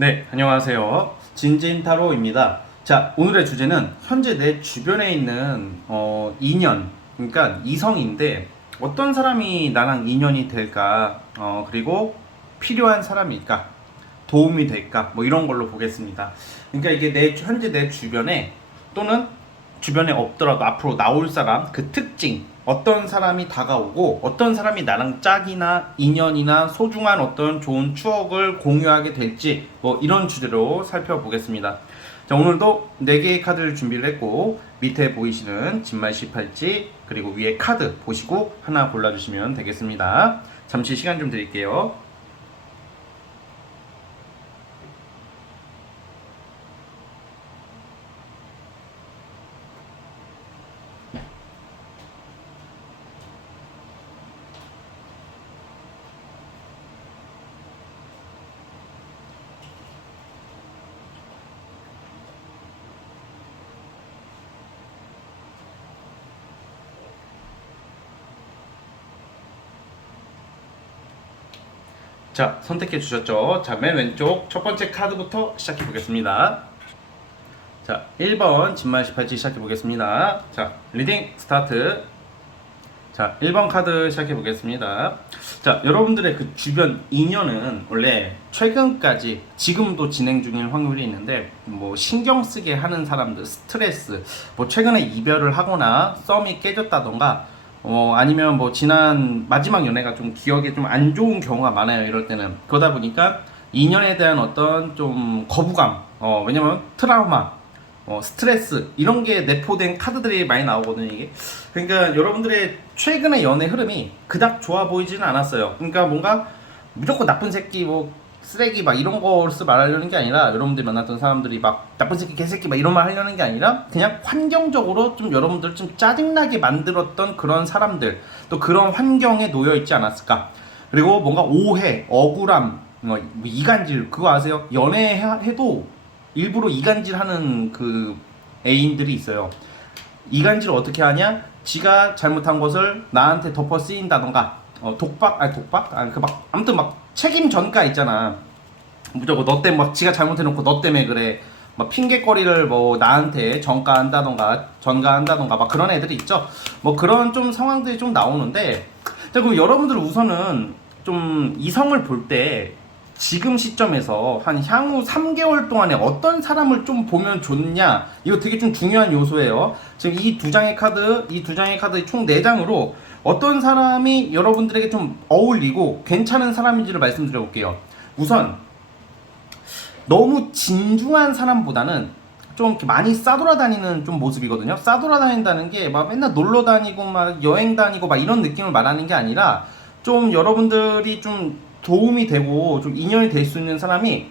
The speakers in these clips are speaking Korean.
네, 안녕하세요. 진진타로입니다. 자, 오늘의 주제는 현재 내 주변에 있는 인연, 그러니까 이성인데 어떤 사람이 나랑 인연이 될까, 그리고 필요한 사람일까, 도움이 될까, 뭐 이런 걸로 보겠습니다. 그러니까 이게 현재 내 주변에 또는 주변에 없더라도 앞으로 나올 사람, 그 특징, 어떤 사람이 다가오고 어떤 사람이 나랑 짝이나 인연이나 소중한 어떤 좋은 추억을 공유하게 될지 뭐 이런 주제로 살펴보겠습니다. 자, 오늘도 4개의 카드를 준비를 했고 밑에 보이시는 진말 18지 그리고 위에 카드 보시고 하나 골라주시면 되겠습니다. 잠시 시간 좀 드릴게요. 자, 선택해 주셨죠? 자, 맨 왼쪽 첫 번째 카드부터 시작해 보겠습니다. 자, 1번 진말 18지 시작해 보겠습니다. 자, 리딩 스타트. 자, 1번 카드 시작해 보겠습니다. 자, 여러분들의 그 주변 인연은 원래 최근까지 지금도 진행 중일 확률이 있는데 뭐 신경 쓰게 하는 사람들, 스트레스, 뭐 최근에 이별을 하거나 썸이 깨졌다던가 아니면 뭐 지난 마지막 연애가 좀 기억에 좀 안 좋은 경우가 많아요. 이럴 때는. 그러다 보니까 인연에 대한 어떤 좀 거부감, 왜냐면 트라우마, 스트레스 이런 게 내포된 카드들이 많이 나오거든요. 이게 그러니까 여러분들의 최근의 연애 흐름이 그닥 좋아 보이지는 않았어요. 그러니까 뭔가 무조건 나쁜 새끼 뭐 쓰레기 막 이런 거를 말하려는 게 아니라 여러분들이 만났던 사람들이 막 나쁜 새끼 개새끼 막 이런 말 하려는 게 아니라 그냥 환경적으로 좀 여러분들 좀 짜증나게 만들었던 그런 사람들 또 그런 환경에 놓여 있지 않았을까. 그리고 뭔가 오해, 억울함, 뭐 이간질 그거 아세요? 연애해도 일부러 이간질하는 그 애인들이 있어요. 이간질을 어떻게 하냐? 지가 잘못한 것을 나한테 덮어 쓰인다던가, 독박, 아니 독박, 아니 그 막 아무튼 막 책임 전가 있잖아. 무조건 너 때문에 막 지가 잘못해놓고 너 때문에 그래. 막 핑계거리를 뭐 나한테 전가한다던가 전가한다던가 막 그런 애들이 있죠. 뭐 그런 좀 상황들이 좀 나오는데, 자 그럼 여러분들 우선은 좀 이성을 볼때 지금 시점에서 한 향후 3개월 동안에 어떤 사람을 좀 보면 좋냐 이거 되게 좀 중요한 요소예요. 지금 이 두 장의 카드 총 4장으로 어떤 사람이 여러분들에게 좀 어울리고 괜찮은 사람인지를 말씀드려 볼게요. 우선 너무 진중한 사람보다는 좀 이렇게 많이 싸돌아다니는 좀 모습이거든요. 싸돌아다닌다는 게 막 맨날 놀러 다니고 막 여행 다니고 막 이런 느낌을 말하는 게 아니라 좀 여러분들이 좀 도움이 되고 좀 인연이 될 수 있는 사람이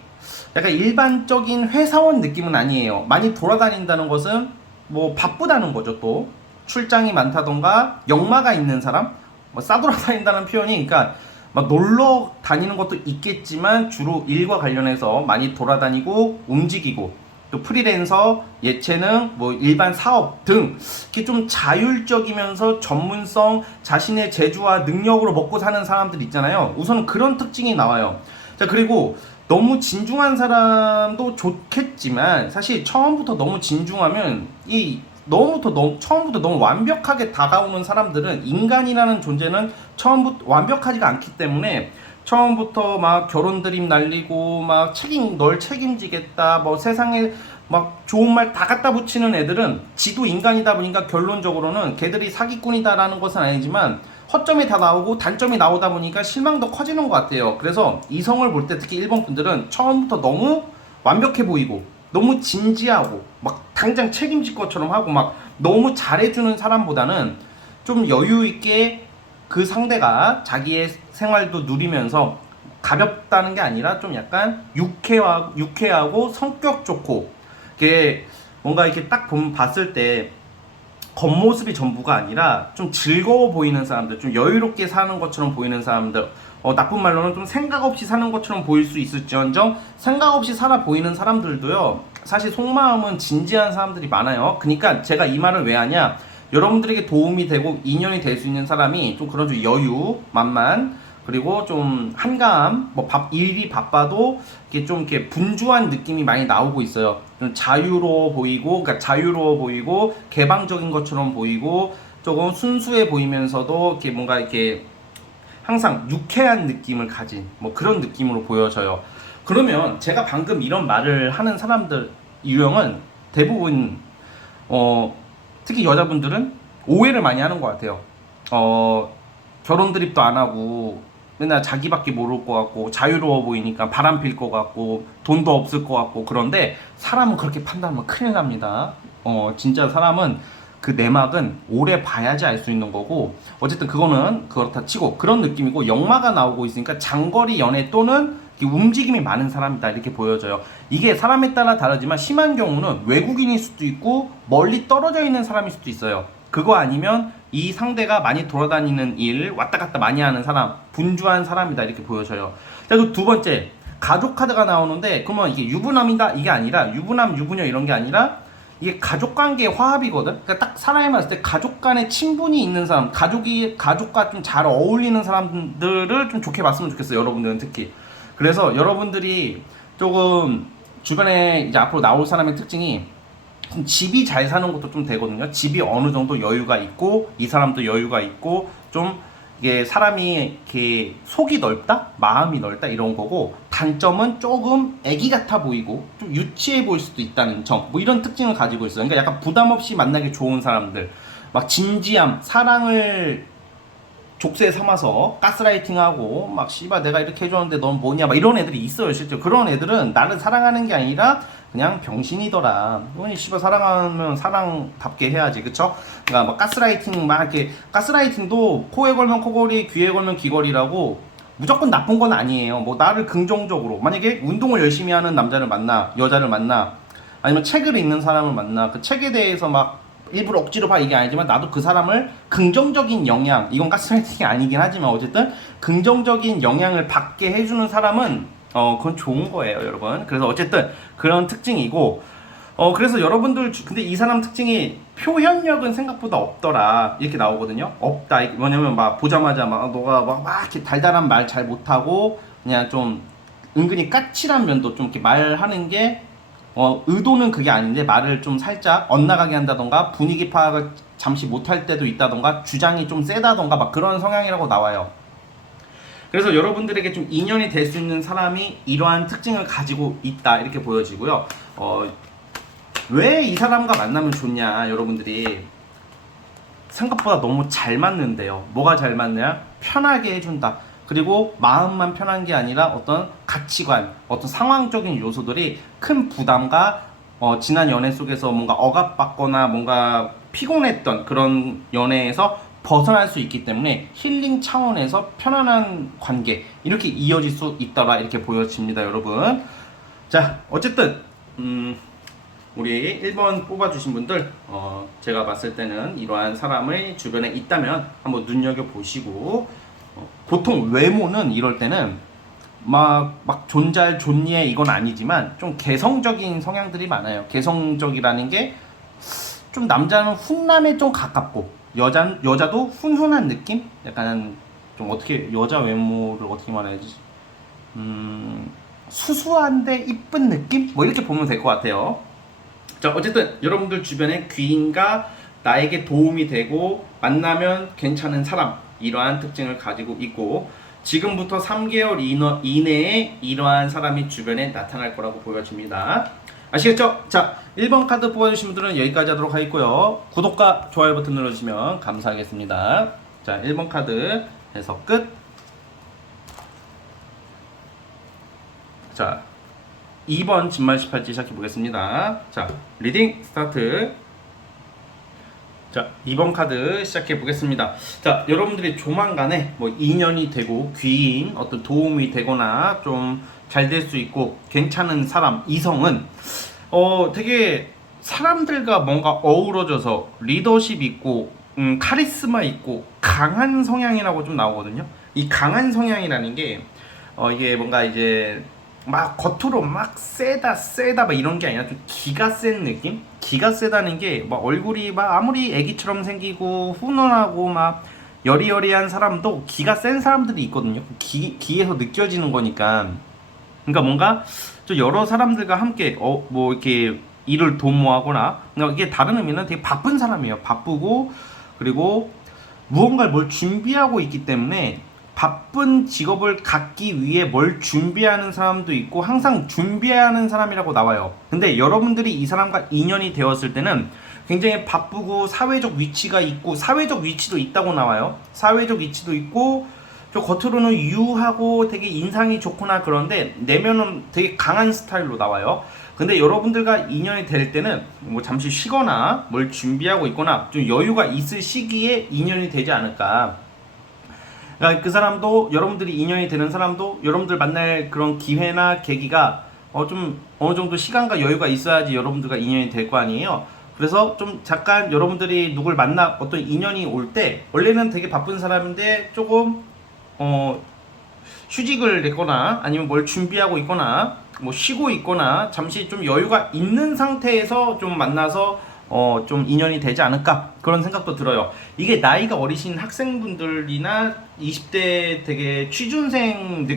약간 일반적인 회사원 느낌은 아니에요. 많이 돌아다닌다는 것은 뭐 바쁘다는 거죠. 또 출장이 많다던가 역마가 있는 사람, 뭐 싸돌아다닌다는 표현이 그러니까 막 놀러 다니는 것도 있겠지만 주로 일과 관련해서 많이 돌아다니고 움직이고 또 프리랜서, 예체능, 뭐 일반 사업 등 이렇게 좀 자율적이면서 전문성, 자신의 재주와 능력으로 먹고 사는 사람들 있잖아요. 우선 그런 특징이 나와요. 자, 그리고 너무 진중한 사람도 좋겠지만 사실 처음부터 너무 진중하면 처음부터 너무 완벽하게 다가오는 사람들은 인간이라는 존재는 처음부터 완벽하지가 않기 때문에 처음부터 막 결혼 드림 날리고 막 널 책임지겠다 뭐 세상에 막 좋은 말 다 갖다 붙이는 애들은 지도 인간이다 보니까 결론적으로는 걔들이 사기꾼이다라는 것은 아니지만 허점이 다 나오고 단점이 나오다 보니까 실망도 커지는 것 같아요. 그래서 이성을 볼 때 특히 일본 분들은 처음부터 너무 완벽해 보이고 너무 진지하고 막 당장 책임질 것처럼 하고 막 너무 잘해주는 사람보다는 좀 여유 있게 그 상대가 자기의 생활도 누리면서 가볍다는 게 아니라 좀 약간 유쾌하고 성격 좋고 이게 뭔가 이렇게 딱 봤을 때 겉모습이 전부가 아니라 좀 즐거워 보이는 사람들, 좀 여유롭게 사는 것처럼 보이는 사람들, 나쁜 말로는 좀 생각 없이 사는 것처럼 보일 수 있을지언정 생각 없이 살아 보이는 사람들도요 사실 속마음은 진지한 사람들이 많아요. 그러니까 제가 이 말을 왜 하냐, 여러분들에게 도움이 되고 인연이 될 수 있는 사람이 좀 그런 좀 여유, 만만, 그리고 좀 한가함, 뭐 일이 바빠도 이렇게 좀 이렇게 분주한 느낌이 많이 나오고 있어요. 좀 자유로워 보이고, 그러니까 자유로워 보이고, 개방적인 것처럼 보이고, 조금 순수해 보이면서도 이렇게 뭔가 이렇게 항상 유쾌한 느낌을 가진 뭐 그런 느낌으로 보여져요. 그러면 제가 방금 이런 말을 하는 사람들 유형은 대부분 특히 여자분들은 오해를 많이 하는 것 같아요. 결혼 드립도 안 하고 맨날 자기밖에 모를 것 같고 자유로워 보이니까 바람 필 것 같고 돈도 없을 것 같고 그런데 사람은 그렇게 판단하면 큰일 납니다. 진짜 사람은 그 내막은 오래 봐야지 알 수 있는 거고 어쨌든 그거는 그렇다 치고 그런 느낌이고 역마가 나오고 있으니까 장거리 연애 또는 움직임이 많은 사람이다 이렇게 보여져요. 이게 사람에 따라 다르지만 심한 경우는 외국인일 수도 있고 멀리 떨어져 있는 사람일 수도 있어요. 그거 아니면 이 상대가 많이 돌아다니는 일 왔다 갔다 많이 하는 사람 분주한 사람이다 이렇게 보여져요. 자, 그리고 두 번째 가족 카드가 나오는데 그러면 이게 유부남이다 이게 아니라 유부남 유부녀 이런 게 아니라 이게 가족관계의 화합이거든. 그러니까 딱 사람이 봤을 때 가족 간의 친분이 있는 사람, 가족과 좀 잘 어울리는 사람들을 좀 좋게 봤으면 좋겠어요. 여러분들은 특히. 그래서 여러분들이 조금 주변에 이제 앞으로 나올 사람의 특징이 좀 집이 잘 사는 것도 좀 되거든요. 집이 어느 정도 여유가 있고 이 사람도 여유가 있고 좀 이게 사람이 이렇게 속이 넓다, 마음이 넓다 이런 거고 단점은 조금 애기 같아 보이고 좀 유치해 보일 수도 있다는 점, 뭐 이런 특징을 가지고 있어요. 그러니까 약간 부담 없이 만나기 좋은 사람들, 막 진지함, 사랑을 족쇄 삼아서 가스라이팅하고 막 씨발 내가 이렇게 해줬는데 넌 뭐냐 막 이런 애들이 있어요. 실제 그런 애들은 나를 사랑하는 게 아니라 그냥 병신이더라. 이건 씨발 사랑하면 사랑답게 해야지, 그쵸? 그러니까 막 가스라이팅 막 이렇게 가스라이팅도 코에 걸면 코걸이, 귀에 걸면 귀걸이라고 무조건 나쁜 건 아니에요. 뭐 나를 긍정적으로 만약에 운동을 열심히 하는 남자를 만나, 여자를 만나, 아니면 책을 읽는 사람을 만나, 그 책에 대해서 막 일부러 억지로 봐 이게 아니지만 나도 그 사람을 긍정적인 영향, 이건 가스라이팅이 아니긴 하지만 어쨌든 긍정적인 영향을 받게 해주는 사람은 그건 좋은 거예요, 여러분. 그래서 어쨌든 그런 특징이고 그래서 여러분들 근데 이 사람 특징이 표현력은 생각보다 없더라 이렇게 나오거든요. 없다. 뭐냐면 막 보자마자 막 너가 막 이렇게 달달한 말 잘 못하고 그냥 좀 은근히 까칠한 면도 좀 이렇게 말하는 게 의도는 그게 아닌데 말을 좀 살짝 엇나가게 한다던가 분위기 파악을 잠시 못할 때도 있다던가 주장이 좀 세다던가 막 그런 성향이라고 나와요. 그래서 여러분들에게 좀 인연이 될 수 있는 사람이 이러한 특징을 가지고 있다 이렇게 보여지고요. 왜 이 사람과 만나면 좋냐 여러분들이 생각보다 너무 잘 맞는데요. 뭐가 잘 맞냐? 편하게 해준다. 그리고 마음만 편한 게 아니라 어떤 가치관, 어떤 상황적인 요소들이 큰 부담과 지난 연애 속에서 뭔가 억압받거나 뭔가 피곤했던 그런 연애에서 벗어날 수 있기 때문에 힐링 차원에서 편안한 관계 이렇게 이어질 수 있더라 이렇게 보여집니다, 여러분. 자, 어쨌든 우리 1번 뽑아주신 분들 제가 봤을 때는 이러한 사람을 주변에 있다면 한번 눈여겨보시고 보통 외모는 이럴 때는 막 존재 이건 아니지만 좀 개성적인 성향들이 많아요. 개성적이라는 게 좀 남자는 훈남에 좀 가깝고 여자도 훈훈한 느낌? 약간 좀 어떻게 여자 외모를 어떻게 말해야지? 수수한데 이쁜 느낌? 뭐 이렇게 보면 될 것 같아요. 자, 어쨌든 여러분들 주변에 귀인과 나에게 도움이 되고 만나면 괜찮은 사람 이러한 특징을 가지고 있고 지금부터 3개월 이내에 이러한 사람이 주변에 나타날 거라고 보여집니다. 아시겠죠? 자, 1번 카드 뽑아주신 분들은 여기까지 하도록 하겠고요. 구독과 좋아요 버튼 눌러주시면 감사하겠습니다. 자, 1번 카드 해서 끝. 자, 2번 진말 18지 시작해 보겠습니다. 자, 리딩 스타트. 자, 2번 카드 시작해 보겠습니다. 자, 여러분들이 조만간에 뭐 인연이 되고 귀인 어떤 도움이 되거나 좀 잘 될 수 있고 괜찮은 사람 이성은 되게 사람들과 뭔가 어우러져서 리더십 있고 카리스마 있고 강한 성향이라고 좀 나오거든요. 이 강한 성향이라는 게 이게 뭔가 이제 막 겉으로 막 세다 막 이런 게 아니라 좀 기가 센 느낌? 기가 세다는 게 막 얼굴이 막 아무리 애기처럼 생기고 훈훈하고 막 여리여리한 사람도 기가 센 사람들이 있거든요. 기에서 느껴지는 거니까. 그러니까 뭔가 좀 여러 사람들과 함께 뭐 이렇게 일을 도모하거나, 그러니까 이게 다른 의미는 되게 바쁜 사람이에요. 바쁘고, 그리고 무언가를 뭘 준비하고 있기 때문에 바쁜 직업을 갖기 위해 뭘 준비하는 사람도 있고 항상 준비하는 사람이라고 나와요. 근데 여러분들이 이 사람과 인연이 되었을 때는 굉장히 바쁘고 사회적 위치가 있고, 사회적 위치도 있다고 나와요. 사회적 위치도 있고, 저 겉으로는 유하고 되게 인상이 좋거나 그런데 내면은 되게 강한 스타일로 나와요. 근데 여러분들과 인연이 될 때는 뭐 잠시 쉬거나 뭘 준비하고 있거나 좀 여유가 있을 시기에 인연이 되지 않을까. 그러니까 그 사람도, 여러분들이 인연이 되는 사람도 여러분들 만날 그런 기회나 계기가 좀 어느 정도 시간과 여유가 있어야지 여러분들과 인연이 될 거 아니에요. 그래서 좀 잠깐 여러분들이 누굴 만나 어떤 인연이 올 때, 원래는 되게 바쁜 사람인데 조금 휴직을 냈거나 아니면 뭘 준비하고 있거나 뭐 쉬고 있거나 잠시 좀 여유가 있는 상태에서 좀 만나서 좀 인연이 되지 않을까, 그런 생각도 들어요. 이게 나이가 어리신 학생분들이나 20대 되게 취준생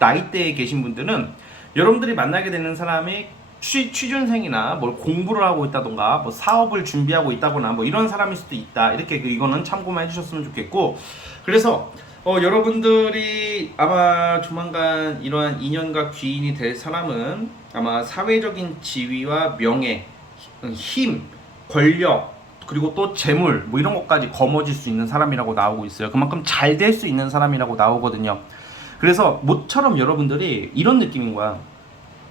나이대에 계신 분들은 여러분들이 만나게 되는 사람이 취준생이나 뭘 공부를 하고 있다던가 뭐 사업을 준비하고 있다거나 뭐 이런 사람일 수도 있다. 이렇게 이거는 참고만 해주셨으면 좋겠고, 그래서 여러분들이 아마 조만간 이러한 인연과 귀인이 될 사람은 아마 사회적인 지위와 명예, 힘, 권력, 그리고 또 재물 뭐 이런 것까지 거머쥘 수 있는 사람이라고 나오고 있어요. 그만큼 잘 될 수 있는 사람이라고 나오거든요. 그래서 모처럼 여러분들이 이런 느낌인 거야.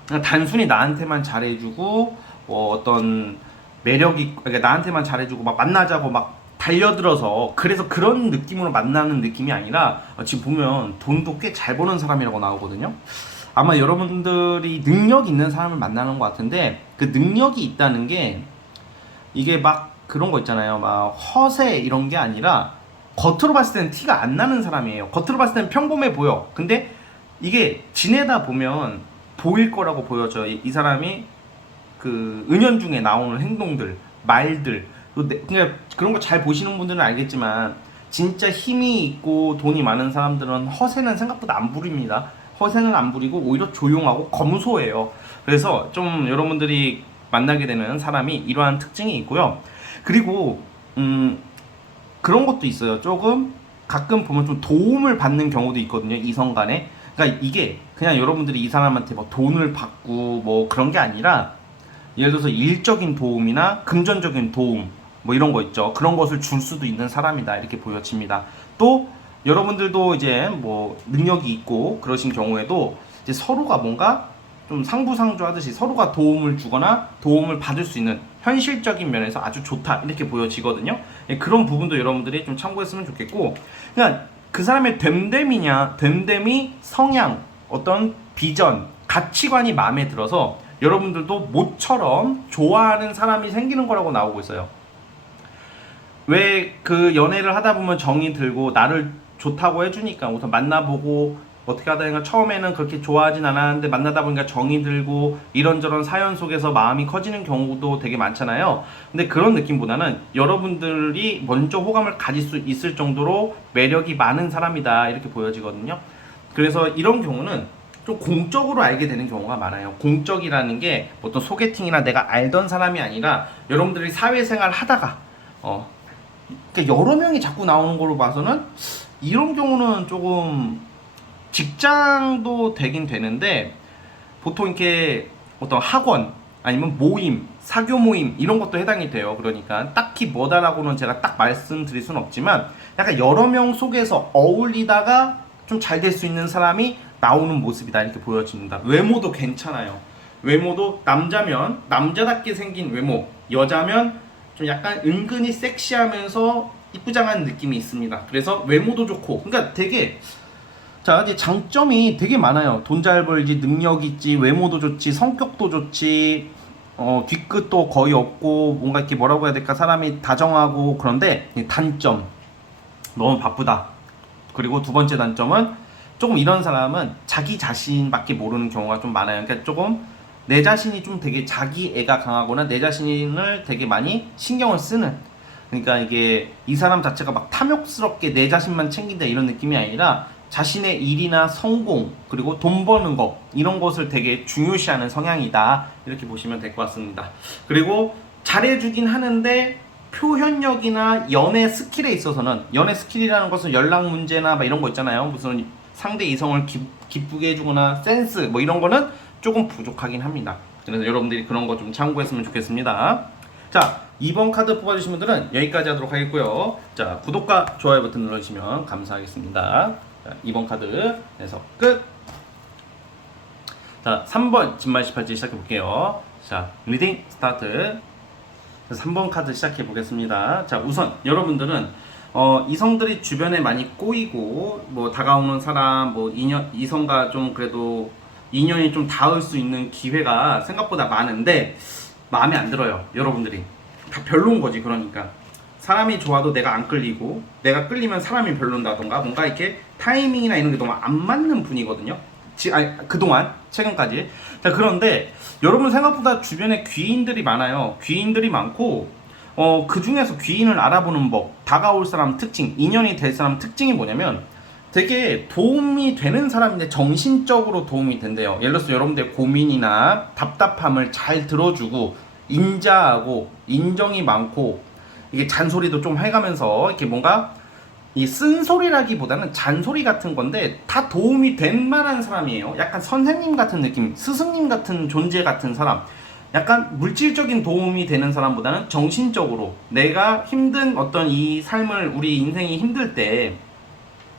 그냥 단순히 나한테만 잘해주고 어떤 매력이, 그러니까 나한테만 잘해주고 막 만나자고 막 달려들어서 그래서 그런 느낌으로 만나는 느낌이 아니라 지금 보면 돈도 꽤 잘 버는 사람이라고 나오거든요. 아마 여러분들이 능력 있는 사람을 만나는 것 같은데, 그 능력이 있다는 게 이게 막 그런 거 있잖아요. 막 허세 이런 게 아니라 겉으로 봤을 때는 티가 안 나는 사람이에요. 겉으로 봤을 때는 평범해 보여. 근데 이게 지내다 보면 보일 거라고 보여져. 이 사람이 그 은연중에 나오는 행동들, 말들, 그냥 그런 거 잘 보시는 분들은 알겠지만 진짜 힘이 있고 돈이 많은 사람들은 허세는 생각보다 안 부립니다. 허세는 안 부리고 오히려 조용하고 검소해요. 그래서 좀 여러분들이 만나게 되는 사람이 이러한 특징이 있고요. 그리고 그런 것도 있어요. 조금 가끔 보면 좀 도움을 받는 경우도 있거든요. 이성 간에. 그러니까 이게 그냥 여러분들이 이 사람한테 뭐 돈을 받고 뭐 그런 게 아니라, 예를 들어서 일적인 도움이나 금전적인 도움 뭐 이런 거 있죠. 그런 것을 줄 수도 있는 사람이다, 이렇게 보여집니다. 또 여러분들도 이제 뭐 능력이 있고 그러신 경우에도 이제 서로가 뭔가 좀 상부상조하듯이 서로가 도움을 주거나 도움을 받을 수 있는, 현실적인 면에서 아주 좋다, 이렇게 보여지거든요. 그런 부분도 여러분들이 좀 참고했으면 좋겠고, 그냥 그 사람의 됨됨이, 성향, 어떤 비전, 가치관이 마음에 들어서 여러분들도 모처럼 좋아하는 사람이 생기는 거라고 나오고 있어요. 왜 그 연애를 하다 보면 정이 들고 나를 좋다고 해주니까 우선 만나보고 어떻게 하다 보니까 처음에는 그렇게 좋아하진 않았는데 만나다 보니까 정이 들고 이런저런 사연 속에서 마음이 커지는 경우도 되게 많잖아요. 근데 그런 느낌보다는 여러분들이 먼저 호감을 가질 수 있을 정도로 매력이 많은 사람이다, 이렇게 보여지거든요. 그래서 이런 경우는 좀 공적으로 알게 되는 경우가 많아요. 공적이라는 게 어떤 소개팅이나 내가 알던 사람이 아니라 여러분들이 사회생활 하다가 그러니까 여러 명이 자꾸 나오는 걸로 봐서는 이런 경우는 조금 직장도 되긴 되는데, 보통 이렇게 어떤 학원 아니면 모임, 사교 모임 이런 것도 해당이 돼요. 그러니까 딱히 뭐다라고는 제가 딱 말씀드릴 수는 없지만 약간 여러 명 속에서 어울리다가 좀 잘 될 수 있는 사람이 나오는 모습이다, 이렇게 보여집니다. 외모도 괜찮아요. 외모도 남자면 남자답게 생긴 외모, 여자면 좀 약간 은근히 섹시하면서 이쁘장한 느낌이 있습니다. 그래서 외모도 좋고, 그러니까 되게 이제 장점이 되게 많아요. 돈 잘 벌지, 능력 있지, 외모도 좋지, 성격도 좋지, 뒤끝도 거의 없고, 뭔가 이렇게 뭐라고 해야 될까, 사람이 다정하고. 그런데 단점, 너무 바쁘다. 그리고 두 번째 단점은 조금 이런 사람은 자기 자신밖에 모르는 경우가 좀 많아요. 그러니까 조금 내 자신이 좀 되게 자기 애가 강하거나 내 자신을 되게 많이 신경을 쓰는, 그러니까 이게 이 사람 자체가 막 탐욕스럽게 내 자신만 챙긴다 이런 느낌이 아니라 자신의 일이나 성공 그리고 돈 버는 거 이런 것을 되게 중요시하는 성향이다 이렇게 보시면 될 것 같습니다. 그리고 잘해주긴 하는데 표현력이나 연애 스킬에 있어서는 연애 스킬이라는 것은 연락 문제나 막 이런 거 있잖아요. 무슨 상대 이성을 기쁘게 해주거나 센스 뭐 이런 거는 조금 부족하긴 합니다. 그래서 여러분들이 그런 거 좀 참고했으면 좋겠습니다. 자, 2번 카드 뽑아주신 분들은 여기까지 하도록 하겠고요. 자, 구독과 좋아요 버튼 눌러주시면 감사하겠습니다. 자, 2번 카드 해서 끝. 자, 3번 진말 18지 시작해 볼게요. 자, 리딩 스타트. 3번 카드 시작해 보겠습니다. 자, 우선 여러분들은 이성들이 주변에 많이 꼬이고 뭐 다가오는 사람 뭐 이성과 좀 그래도 인연이 좀 닿을 수 있는 기회가 생각보다 많은데 마음에 안 들어요. 여러분들이 다 별로인 거지. 그러니까 사람이 좋아도 내가 안 끌리고 내가 끌리면 사람이 별론다던가 뭔가 이렇게 타이밍이나 이런 게 너무 안 맞는 분이거든요. 그동안 최근까지. 자, 그런데 여러분 생각보다 주변에 귀인들이 많아요. 귀인들이 많고 그 중에서 귀인을 알아보는 법, 다가올 사람 특징, 인연이 될 사람 특징이 뭐냐면 되게 도움이 되는 사람인데 정신적으로 도움이 된대요. 예를 들어서 여러분들의 고민이나 답답함을 잘 들어주고 인자하고 인정이 많고 이게 잔소리도 좀 해가면서 이렇게 뭔가 이 쓴소리라기보다는 잔소리 같은 건데 다 도움이 될 만한 사람이에요. 약간 선생님 같은 느낌, 스승님 같은 존재 같은 사람. 약간 물질적인 도움이 되는 사람보다는 정신적으로 내가 힘든 어떤 이 삶을 우리 인생이 힘들 때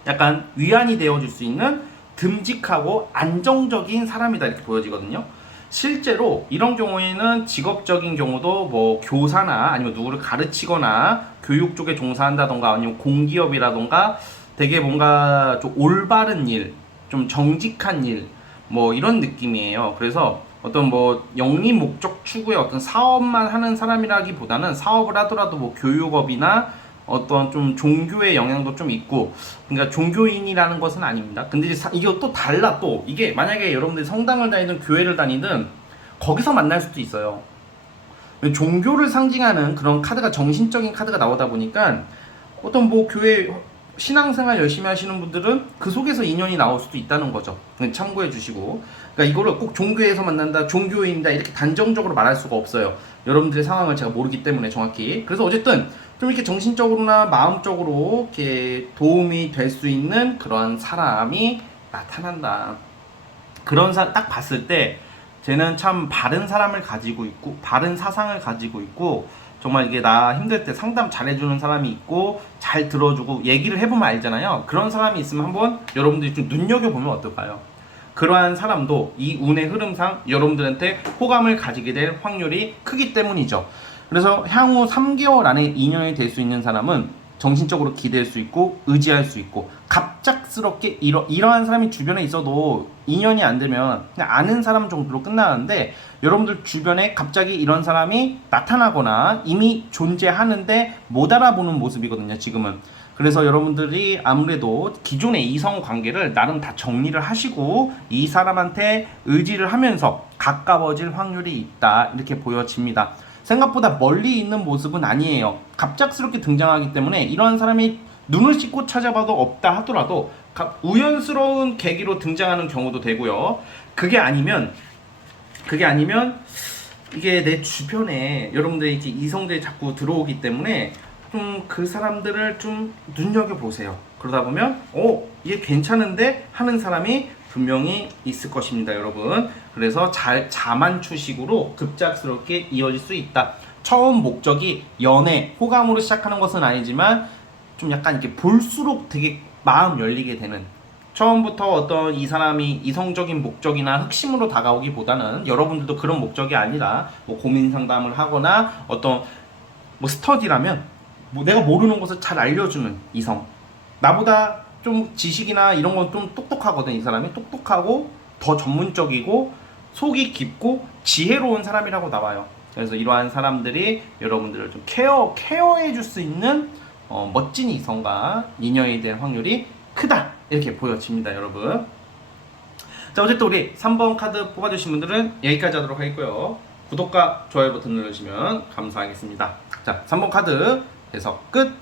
약간 위안이 되어줄 수 있는 듬직하고 안정적인 사람이다 이렇게 보여지거든요. 실제로 이런 경우에는 직업적인 경우도 뭐 교사나 아니면 누구를 가르치거나 교육 쪽에 종사한다던가 아니면 공기업이라던가 되게 뭔가 좀 올바른 일, 좀 정직한 일, 뭐 이런 느낌이에요. 그래서 어떤 뭐 영리 목적 추구의 어떤 사업만 하는 사람이라기보다는 사업을 하더라도 뭐 교육업이나 어떤 좀 종교의 영향도 좀 있고, 그러니까 종교인이라는 것은 아닙니다. 근데 이제 이게 또 달라. 또 이게 만약에 여러분들이 성당을 다니든 교회를 다니든 거기서 만날 수도 있어요. 종교를 상징하는 그런 카드가 정신적인 카드가 나오다 보니까 어떤 뭐 교회 신앙생활 열심히 하시는 분들은 그 속에서 인연이 나올 수도 있다는 거죠. 참고해 주시고. 그러니까 이거를 꼭 종교에서 만난다, 종교인이다 이렇게 단정적으로 말할 수가 없어요. 여러분들의 상황을 제가 모르기 때문에 정확히. 그래서 어쨌든 좀 이렇게 정신적으로나 마음적으로 이렇게 도움이 될 수 있는 그런 사람이 나타난다. 그런 딱 봤을 때 쟤는 참 바른 사람을 가지고 있고 바른 사상을 가지고 있고 정말 이게 나 힘들 때 상담 잘해주는 사람이 있고 잘 들어주고 얘기를 해보면 알잖아요. 그런 사람이 있으면 한번 여러분들이 좀 눈여겨보면 어떨까요? 그러한 사람도 이 운의 흐름상 여러분들한테 호감을 가지게 될 확률이 크기 때문이죠. 그래서 향후 3개월 안에 인연이 될 수 있는 사람은 정신적으로 기댈 수 있고 의지할 수 있고 갑작스럽게 이러한 사람이 주변에 있어도 인연이 안 되면 그냥 아는 사람 정도로 끝나는데 여러분들 주변에 갑자기 이런 사람이 나타나거나 이미 존재하는데 못 알아보는 모습이거든요, 지금은. 그래서 여러분들이 아무래도 기존의 이성 관계를 나름 다 정리를 하시고 이 사람한테 의지를 하면서 가까워질 확률이 있다 이렇게 보여집니다. 생각보다 멀리 있는 모습은 아니에요. 갑작스럽게 등장하기 때문에 이러한 사람이 눈을 씻고 찾아봐도 없다 하더라도 우연스러운 계기로 등장하는 경우도 되고요. 그게 아니면 이게 내 주변에 여러분들이 이렇게 이성들이 자꾸 들어오기 때문에 좀 그 사람들을 좀 눈여겨보세요. 그러다 보면 얘 괜찮은데 하는 사람이 분명히 있을 것입니다, 여러분. 그래서 자만추식으로 급작스럽게 이어질 수 있다. 처음 목적이 연애, 호감으로 시작하는 것은 아니지만 좀 약간 이렇게 볼수록 되게 마음 열리게 되는, 처음부터 어떤 이 사람이 이성적인 목적이나 흑심으로 다가오기보다는 여러분들도 그런 목적이 아니라 뭐 고민 상담을 하거나 어떤 뭐 스터디라면 뭐 내가 모르는 것을 잘 알려주는 이성, 나보다 좀 지식이나 이런 건 좀 똑똑하거든. 이 사람이 똑똑하고 더 전문적이고 속이 깊고 지혜로운 사람이라고 나와요. 그래서 이러한 사람들이 여러분들을 좀 케어해 줄 수 있는 멋진 이성과 인연이 될 확률이 크다 이렇게 보여집니다, 여러분. 자, 어쨌든 우리 3번 카드 뽑아주신 분들은 여기까지 하도록 하겠고요. 구독과 좋아요 버튼 눌러주시면 감사하겠습니다. 자, 3번 카드 해서 끝.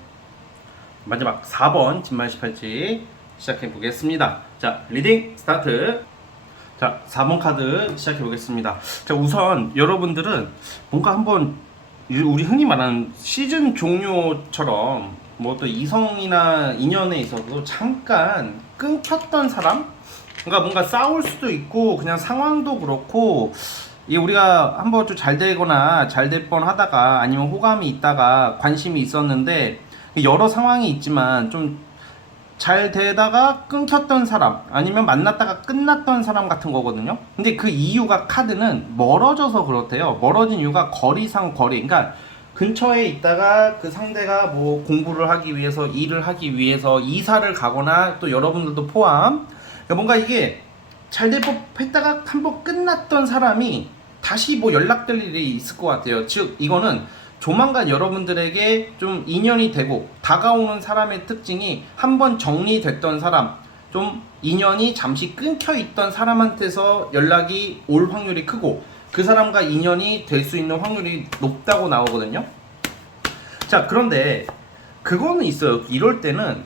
마지막 4번 진말 18지 시작해 보겠습니다. 자, 리딩 스타트. 자, 4번 카드 시작해 보겠습니다. 자, 우선 여러분들은 뭔가 한번 우리 흔히 말하는 시즌 종료처럼 뭐 또 이성이나 인연에 있어도 잠깐 끊겼던 사람? 그러니까 뭔가 싸울 수도 있고 그냥 상황도 그렇고 이 우리가 한번 좀 잘 되거나 잘 될 뻔 하다가 아니면 호감이 있다가 관심이 있었는데 여러 상황이 있지만 좀 잘 되다가 끊겼던 사람 아니면 만났다가 끝났던 사람 같은 거거든요. 근데 그 이유가 카드는 멀어져서 그렇대요. 멀어진 이유가 거리상 거리. 그러니까 근처에 있다가 그 상대가 뭐 공부를 하기 위해서 일을 하기 위해서 이사를 가거나 또 여러분들도 포함 그러니까 뭔가 이게 잘 될 법했다가 한번 끝났던 사람이 다시 뭐 연락될 일이 있을 것 같아요. 즉 이거는 조만간 여러분들에게 좀 인연이 되고 다가오는 사람의 특징이 한번 정리됐던 사람, 좀 인연이 잠시 끊겨 있던 사람한테서 연락이 올 확률이 크고 그 사람과 인연이 될 수 있는 확률이 높다고 나오거든요. 자, 그런데 그거는 있어요. 이럴 때는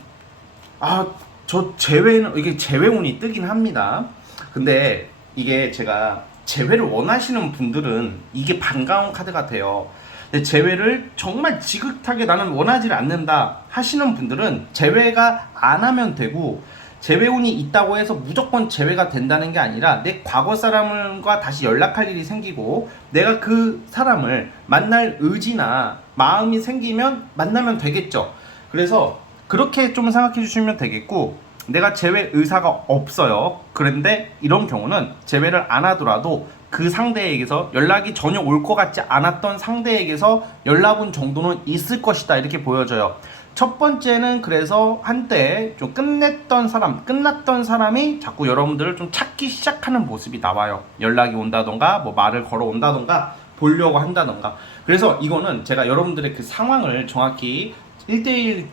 저 재회는 이게 재회운이 뜨긴 합니다. 근데 이게 제가 재회를 원하시는 분들은 이게 반가운 카드 같아요. 근데 재회를 정말 지긋하게 나는 원하지 않는다 하시는 분들은 재회가 안 하면 되고 재회운이 있다고 해서 무조건 재회가 된다는 게 아니라 내 과거 사람과 다시 연락할 일이 생기고 내가 그 사람을 만날 의지나 마음이 생기면 만나면 되겠죠. 그래서 그렇게 좀 생각해 주시면 되겠고 내가 재회 의사가 없어요. 그런데 이런 경우는 재회를 안 하더라도 그 상대에게서 연락이 전혀 올 것 같지 않았던 상대에게서 연락 온 정도는 있을 것이다 이렇게 보여져요. 첫 번째는 그래서 한때 좀 끝났던 사람이 자꾸 여러분들을 좀 찾기 시작하는 모습이 나와요. 연락이 온다던가 뭐 말을 걸어 온다던가 보려고 한다던가. 그래서 이거는 제가 여러분들의 그 상황을 정확히 1대1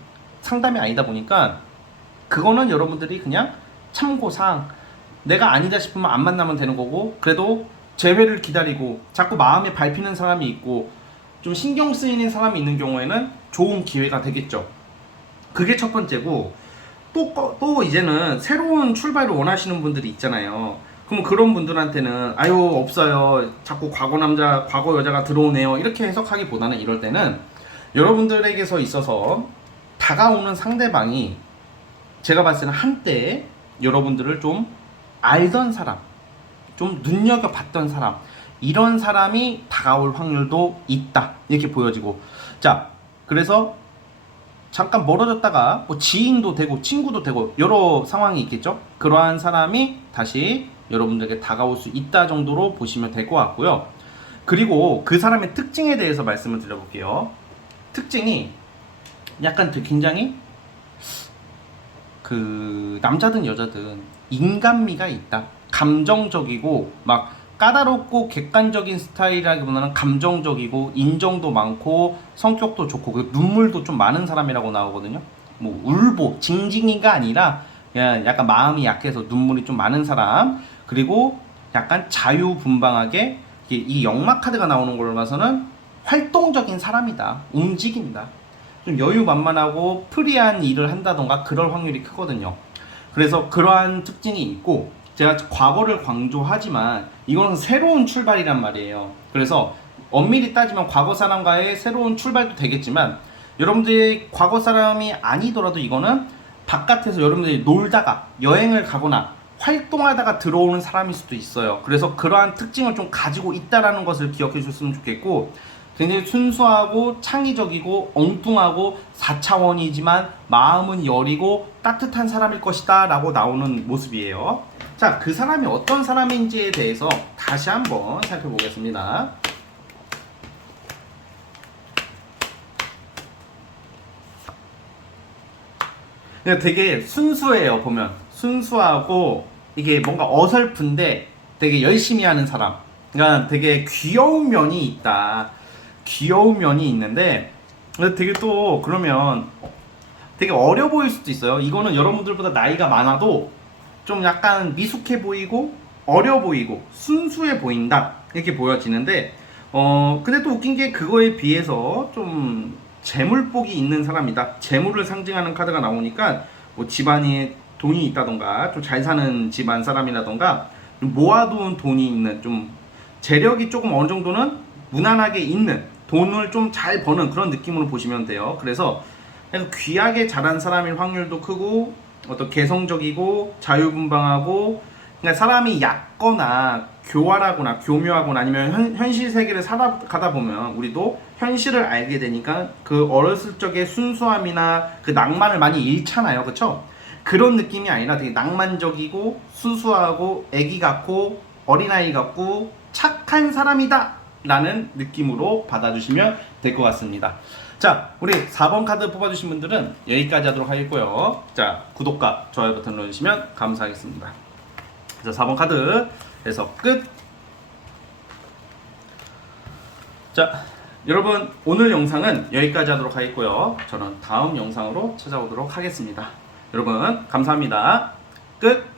상담이 아니다 보니까 그거는 여러분들이 그냥 참고사항 내가 아니다 싶으면 안 만나면 되는 거고 그래도 재회를 기다리고 자꾸 마음에 밟히는 사람이 있고 좀 신경 쓰이는 사람이 있는 경우에는 좋은 기회가 되겠죠. 그게 첫 번째고 또 이제는 새로운 출발을 원하시는 분들이 있잖아요. 그럼 그런 분들한테는 아유 없어요. 자꾸 과거 남자 과거 여자가 들어오네요. 이렇게 해석하기보다는 이럴 때는 여러분들에게서 있어서 다가오는 상대방이 제가 봤을 때는 한때 여러분들을 좀 알던 사람 좀 눈여겨봤던 사람 이런 사람이 다가올 확률도 있다 이렇게 보여지고 자 그래서 잠깐 멀어졌다가 뭐 지인도 되고 친구도 되고 여러 상황이 있겠죠. 그러한 사람이 다시 여러분들에게 다가올 수 있다 정도로 보시면 될 것 같고요. 그리고 그 사람의 특징에 대해서 말씀을 드려볼게요. 특징이 약간 굉장히 그 남자든 여자든 인간미가 있다. 감정적이고 막 까다롭고 객관적인 스타일이라기보다는 감정적이고 인정도 많고 성격도 좋고 그 눈물도 좀 많은 사람이라고 나오거든요. 뭐 울보 징징이가 아니라 그냥 약간 마음이 약해서 눈물이 좀 많은 사람. 그리고 약간 자유분방하게 이 역마 카드가 나오는 걸로 봐서는 활동적인 사람이다. 움직인다. 좀 여유만만하고 프리한 일을 한다던가 그럴 확률이 크거든요. 그래서 그러한 특징이 있고 제가 과거를 강조하지만 이거는 새로운 출발이란 말이에요. 그래서 엄밀히 따지면 과거 사람과의 새로운 출발도 되겠지만 여러분들이 과거 사람이 아니더라도 이거는 바깥에서 여러분들이 놀다가 여행을 가거나 활동하다가 들어오는 사람일 수도 있어요. 그래서 그러한 특징을 좀 가지고 있다라는 것을 기억해 주셨으면 좋겠고 굉장히 순수하고 창의적이고 엉뚱하고 4차원이지만 마음은 여리고 따뜻한 사람일 것이다 라고 나오는 모습이에요. 자, 그 사람이 어떤 사람인지에 대해서 다시 한번 살펴보겠습니다. 되게 순수해요. 보면 순수하고 이게 뭔가 어설픈데 되게 열심히 하는 사람. 그러니까 되게 귀여운 면이 있다. 귀여운 면이 있는데 되게 또 그러면 되게 어려 보일 수도 있어요. 이거는 여러분들보다 나이가 많아도 좀 약간 미숙해 보이고 어려 보이고 순수해 보인다 이렇게 보여지는데 근데 또 웃긴 게 그거에 비해서 좀 재물복이 있는 사람이다. 재물을 상징하는 카드가 나오니까 뭐 집안에 돈이 있다던가 좀 잘 사는 집안 사람이라던가 좀 모아둔 돈이 있는 좀 재력이 조금 어느 정도는 무난하게 있는 돈을 좀 잘 버는 그런 느낌으로 보시면 돼요. 그래서 귀하게 자란 사람일 확률도 크고 어떤 개성적이고 자유분방하고 그러니까 사람이 얕거나 교활하거나 교묘하거나 아니면 현실 세계를 살아가다 보면 우리도 현실을 알게 되니까 그 어렸을 적의 순수함이나 그 낭만을 많이 잃잖아요. 그쵸? 그런 느낌이 아니라 되게 낭만적이고 순수하고 애기 같고 어린아이 같고 착한 사람이다 라는 느낌으로 받아주시면 될 것 같습니다. 자, 우리 4번 카드 뽑아주신 분들은 여기까지 하도록 하겠고요. 자, 구독과 좋아요 버튼 눌러주시면 감사하겠습니다. 자, 4번 카드에서 끝. 자, 여러분 오늘 영상은 여기까지 하도록 하겠고요. 저는 다음 영상으로 찾아오도록 하겠습니다. 여러분 감사합니다. 끝.